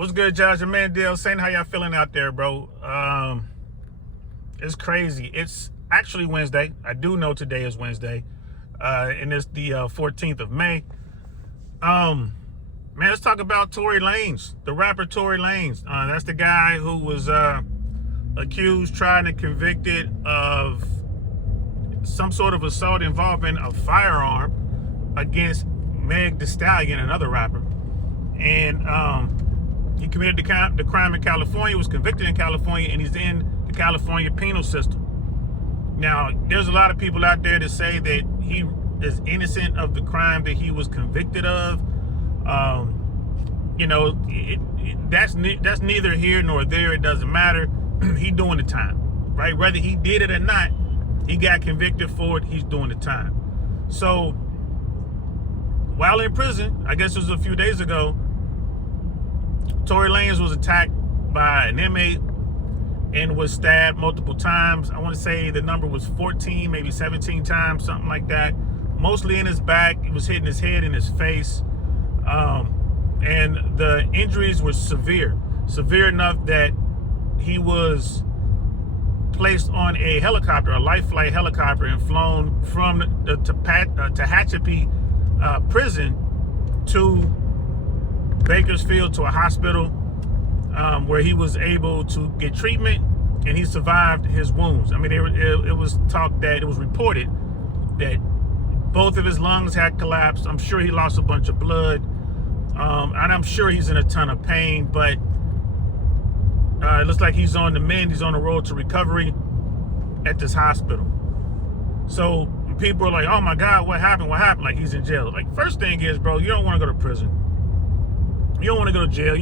What's good, Josh and Mandel? Saying how y'all feeling out there, bro? It's crazy. It's actually Wednesday. I do know today is Wednesday, and it's the 14th of May. Man, let's talk about Tory Lanez, the rapper Tory Lanez. That's the guy who was accused, tried, and convicted of some sort of assault involving a firearm against Meg Thee Stallion, another rapper, and he committed the crime in California, was convicted in California, and he's in the California penal system. Now, there's a lot of people out there that say that he is innocent of the crime that he was convicted of. You know, that's neither here nor there. It doesn't matter. He's doing the time, right? Whether he did it or not, he got convicted for it. He's doing the time. So, while in prison, I guess it was a few days ago, Tory Lanez was attacked by an inmate and was stabbed multiple times. I want to say the number was 14, maybe 17 times, something like that. Mostly in his back. He was hitting his head and his face. And the injuries were severe enough that he was placed on a helicopter, a life flight helicopter, and flown from the Tehachapi prison to Bakersfield to a hospital where he was able to get treatment, and he survived his wounds. I mean, it was reported that both of his lungs had collapsed. I'm sure he lost a bunch of blood, and I'm sure he's in a ton of pain, but it looks like he's on the mend. He's on the road to recovery at this hospital. So people are like, oh my God, what happened? Like, he's in jail. Like, first thing is, bro, you don't want to go to prison. You don't want to go to jail.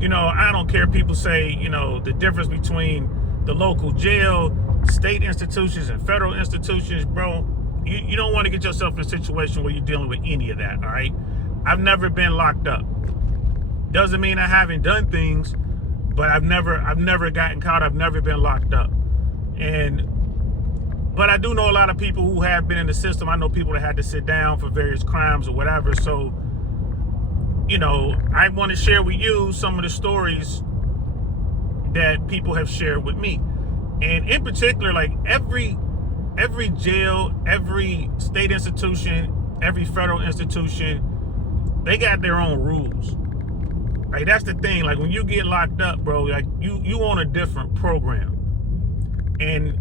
You know, I don't care if people say, you know, the difference between the local jail, state institutions, and federal institutions, bro. You don't want to get yourself in a situation where you're dealing with any of that, all right? I've never been locked up. Doesn't mean I haven't done things, but I've never gotten caught. I've never been locked up. But I do know a lot of people who have been in the system. I know people that had to sit down for various crimes or whatever. So, you know, I want to share with you some of the stories that people have shared with me. And in particular, like every jail, every state institution, every federal institution, they got their own rules. Right? That's the thing. Like, when you get locked up, bro, like you on a different program. And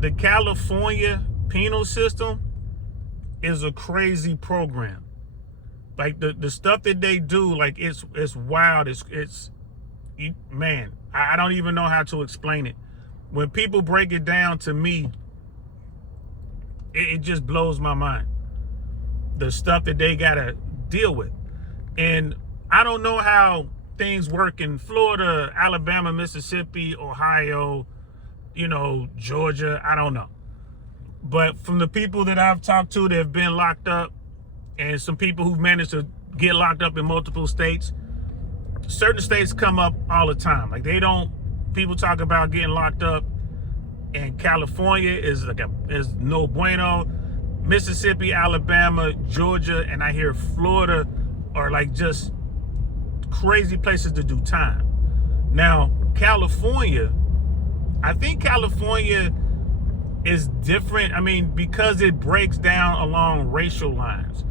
the California penal system is a crazy program. Like, the stuff that they do, like, it's wild. Man, I don't even know how to explain it. When people break it down to me, it just blows my mind. The stuff that they gotta deal with. And I don't know how things work in Florida, Alabama, Mississippi, Ohio, you know, Georgia. I don't know. But from the people that I've talked to that have been locked up, and some people who've managed to get locked up in multiple states, certain states come up all the time. Like, people talk about getting locked up, and California is no bueno. Mississippi, Alabama, Georgia, and I hear Florida are like just crazy places to do time. Now, California, I think California is different. I mean, because it breaks down along racial lines.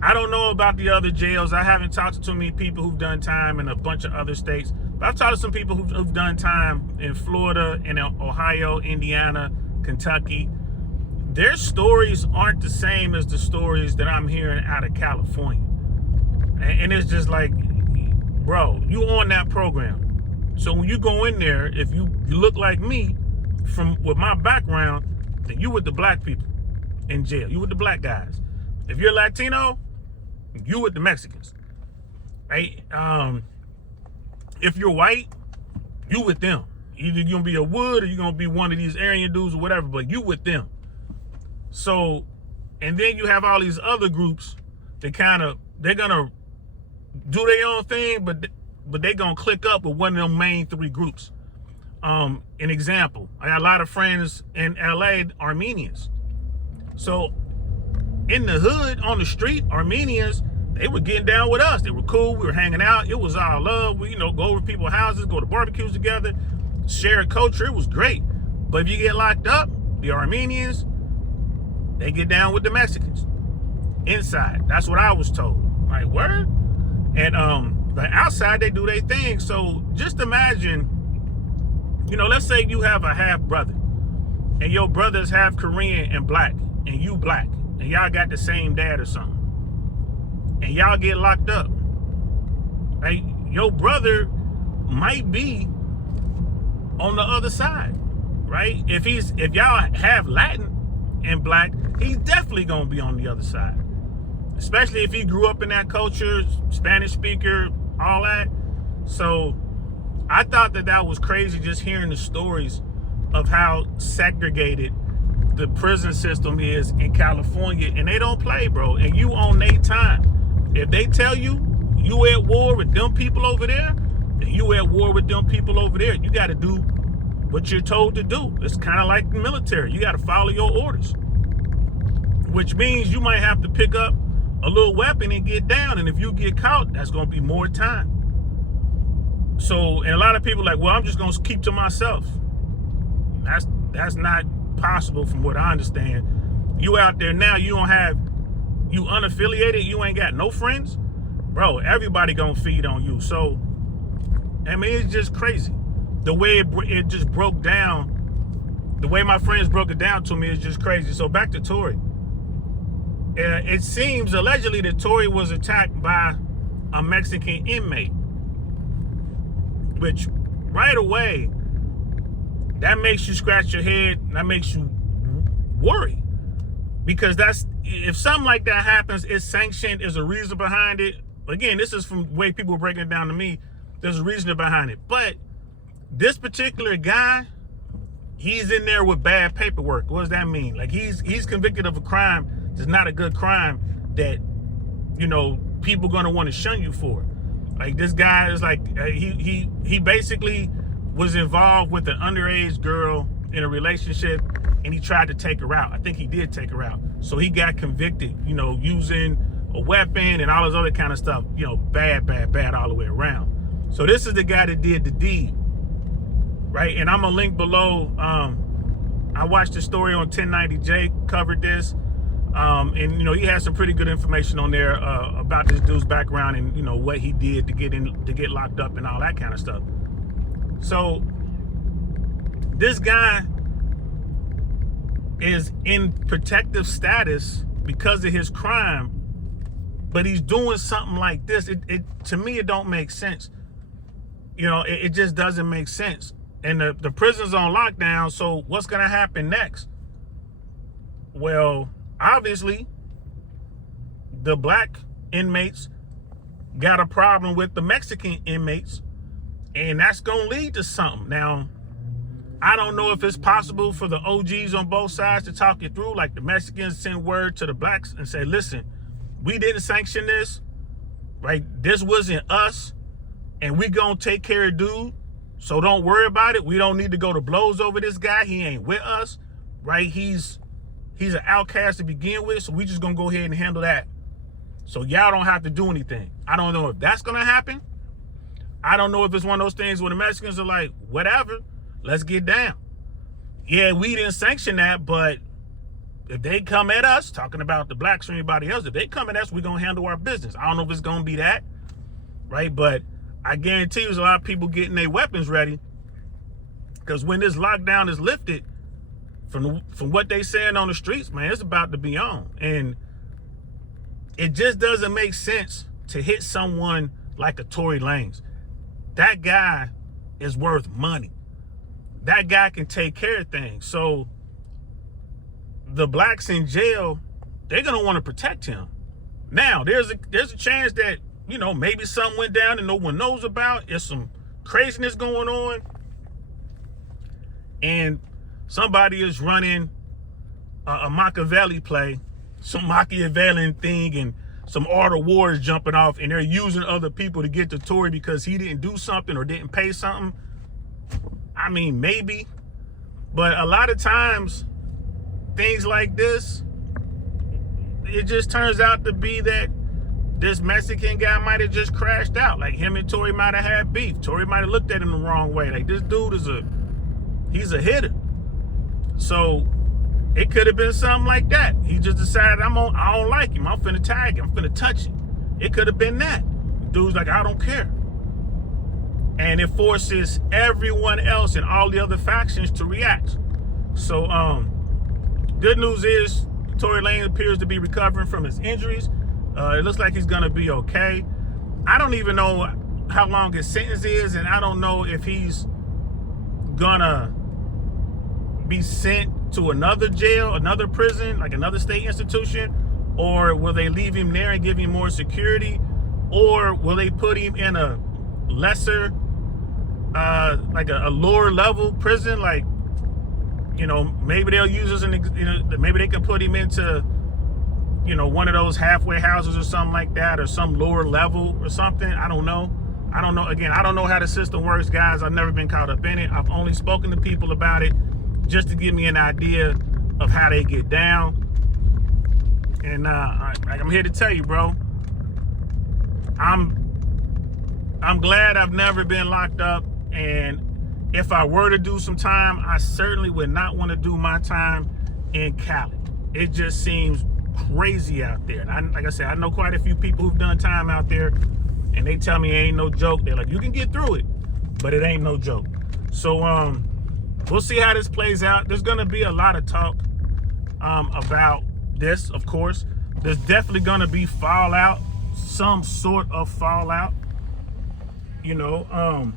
I don't know about the other jails. I haven't talked to too many people who've done time in a bunch of other states. But I've talked to some people who've done time in Florida, in Ohio, Indiana, Kentucky. Their stories aren't the same as the stories that I'm hearing out of California. And it's just like, bro, you on that program. So when you go in there, if you look like me, with my background, then you with the black people in jail. You with the black guys. If you're Latino, you with the Mexicans, right? If you're white, you with them. Either you're gonna be a Wood or you're gonna be one of these Aryan dudes or whatever, but you with them. So, and then you have all these other groups that they're gonna do their own thing, but they're gonna click up with one of them main three groups. An example, I got a lot of friends in LA, Armenians. So in the hood, on the street, Armenians, they were getting down with us. They were cool. We were hanging out. It was our love. We, go over to people's houses, go to barbecues together, share a culture. It was great. But if you get locked up, the Armenians, they get down with the Mexicans inside. That's what I was told. Like, word? And but outside they do their thing. So just imagine, let's say you have a half brother and your brother's half Korean and black and you black and y'all got the same dad or something and y'all get locked up. Right? Your brother might be on the other side, right? If y'all have Latin and black, he's definitely gonna be on the other side. Especially if he grew up in that culture, Spanish speaker, all that. So I thought that was crazy, just hearing the stories of how segregated the prison system is in California. And they don't play, bro. And you on their time. If they tell you at war with them people over there, then you at war with them people over there. You got to do what you're told to do. It's kind of like the military. You got to follow your orders, which means you might have to pick up a little weapon and get down. And if you get caught, that's going to be more time. So, and a lot of people are like, well, I'm just going to keep to myself. That's not possible from what I understand. You out there now, you unaffiliated, you ain't got no friends. Bro, everybody going to feed on you. So, I mean, it's just crazy. The way it just broke down, the way my friends broke it down to me is just crazy. So back to Tory. It seems allegedly that Tory was attacked by a Mexican inmate, which right away, that makes you scratch your head. That makes you worry, because if something like that happens, it's sanctioned. There's a reason behind it. Again, this is from the way people are breaking it down to me. There's a reason behind it. But this particular guy, he's in there with bad paperwork. What does that mean? Like he's convicted of a crime. It's not a good crime that, people gonna want to shun you for. Like this guy is like, he basically was involved with an underage girl in a relationship, and he tried to take her out. I think he did take her out. So he got convicted, using a weapon and all this other kind of stuff, bad all the way around. So this is the guy that did the deed, right? And I'm gonna link below. I watched the story on 1090J, covered this. And he has some pretty good information on there about this dude's background and what he did to get locked up and all that kind of stuff. So this guy is in protective status because of his crime, but he's doing something like this. It to me, it don't make sense. It just doesn't make sense. And the prison's on lockdown. So what's gonna happen next? Well, obviously, the black inmates got a problem with the Mexican inmates, and that's going to lead to something. Now, I don't know if it's possible for the OGs on both sides to talk it through, like the Mexicans send word to the blacks and say, listen, we didn't sanction this, right? This wasn't us, and we going to take care of dude, so don't worry about it. We don't need to go to blows over this guy. He ain't with us, right? He's an outcast to begin with, so we just gonna go ahead and handle that. So y'all don't have to do anything. I don't know if that's gonna happen. I don't know if it's one of those things where the Mexicans are like, whatever, let's get down. Yeah, we didn't sanction that, but if they come at us, talking about the blacks or anybody else, if they come at us, we're gonna handle our business. I don't know if it's gonna be that, right? But I guarantee you there's a lot of people getting their weapons ready, because when this lockdown is lifted, from what they saying on the streets, man, it's about to be on. And it just doesn't make sense to hit someone like a Tory Lanez. That guy is worth money. That guy can take care of things. So the blacks in jail, they're gonna want to protect him. Now, there's a chance that, maybe something went down and no one knows about. There's some craziness going on. And somebody is running a Machiavelli play, some Machiavellian thing, and some art of war is jumping off, and they're using other people to get to Tory because he didn't do something or didn't pay something. I mean, maybe. But a lot of times, things like this, it just turns out to be that this Mexican guy might have just crashed out. Like him and Tory might have had beef. Tory might have looked at him the wrong way. Like this dude he's a hitter. So it could have been something like that. He just decided I don't like him. I'm finna tag him. I'm finna touch him. It could have been that. Dude's like, I don't care. And it forces everyone else and all the other factions to react. So good news is Tory Lanez appears to be recovering from his injuries. It looks like he's gonna be okay. I don't even know how long his sentence is, and I don't know if he's gonna be sent to another jail, another prison, like another state institution, or will they leave him there and give him more security, or will they put him in a lesser, like a lower level prison? Like, you know, maybe they'll use us, maybe they can put him into, you know, one of those halfway houses or something like that, or some lower level or something. I don't know. Again, I don't know how the system works, guys. I've never been caught up in it. I've only spoken to people about it just to give me an idea of how they get down. And I'm here to tell you, bro, I'm glad I've never been locked up. And if I were to do some time, I certainly would not want to do my time in Cali. It just seems crazy out there. And like I said, I know quite a few people who've done time out there, and they tell me it ain't no joke. They're like, you can get through it, but it ain't no joke. So we'll see how this plays out. There's gonna be a lot of talk about this, of course. There's definitely gonna be fallout, some sort of fallout. You know,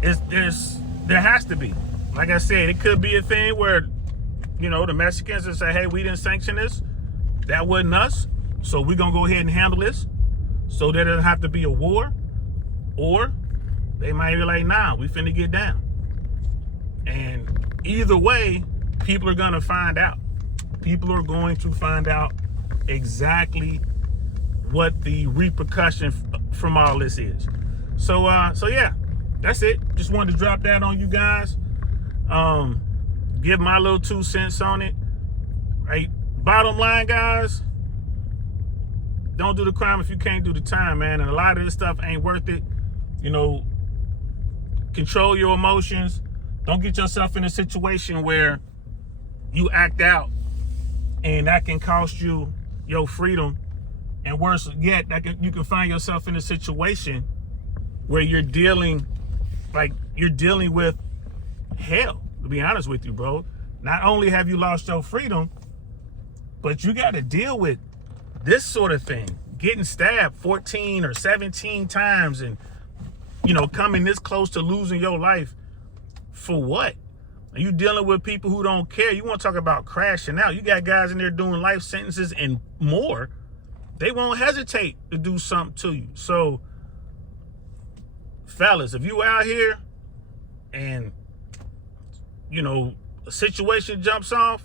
there has to be. Like I said, it could be a thing where, you know, the Mexicans will say, hey, we didn't sanction this. That wasn't us. So we're going to go ahead and handle this so there doesn't have to be a war. Or they might be like, nah, we finna get down. And either way, people are going to find out. People are going to find out exactly what the repercussion from all this is. So yeah, that's it. Just wanted to drop that on you guys. Give my little 2 cents on it. Right? Bottom line, guys, don't do the crime if you can't do the time, man. And a lot of this stuff ain't worth it. You know, control your emotions. Don't get yourself in a situation where you act out and that can cost you your freedom. And worse yet, you can find yourself in a situation where you're dealing with hell, to be honest with you, bro. Not only have you lost your freedom, but you got to deal with this sort of thing, getting stabbed 14 or 17 times and, you know, coming this close to losing your life for what? Are you dealing with people who don't care? You want to talk about crashing out? You got guys in there doing life sentences and more. They won't hesitate to do something to you. So, fellas, if you out here and, you know, a situation jumps off,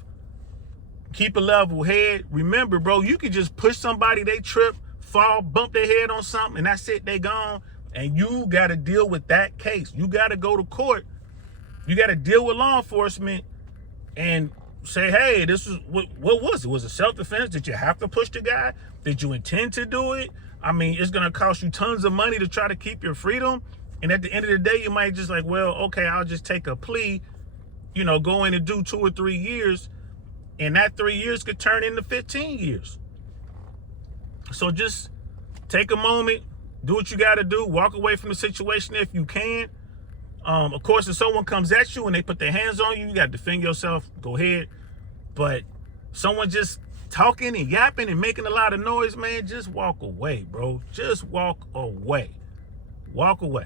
keep a level head. Remember, bro, you can just push somebody, they trip, fall, bump their head on something, and that's it, they gone. And you got to deal with that case. You got to go to court. You got to deal with law enforcement and say, hey, this is what was it? Was it self-defense? Did you have to push the guy? Did you intend to do it? I mean, it's going to cost you tons of money to try to keep your freedom. And at the end of the day, you might just like, well, okay, I'll just take a plea, you know, go in and do 2 or 3 years. And that 3 years could turn into 15 years. So just take a moment, do what you got to do, walk away from the situation if you can. Of course, if someone comes at you and they put their hands on you, you got to defend yourself, go ahead. But someone just talking and yapping and making a lot of noise, man, just walk away, bro. Just walk away. Walk away,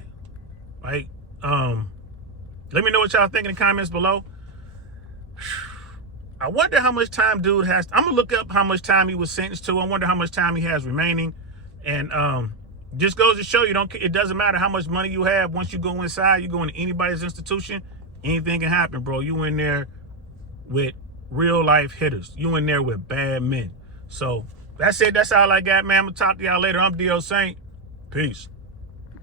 right? Let me know what y'all think in the comments below. I wonder how much time dude has. I'm going to look up how much time he was sentenced to. I wonder how much time he has remaining. And just goes to show you, it doesn't matter how much money you have. Once you go inside, you go into anybody's institution, anything can happen, bro. You in there with real life hitters. You in there with bad men. So that's it. That's all I got, man. I'm going to talk to y'all later. I'm D.O. Saint. Peace.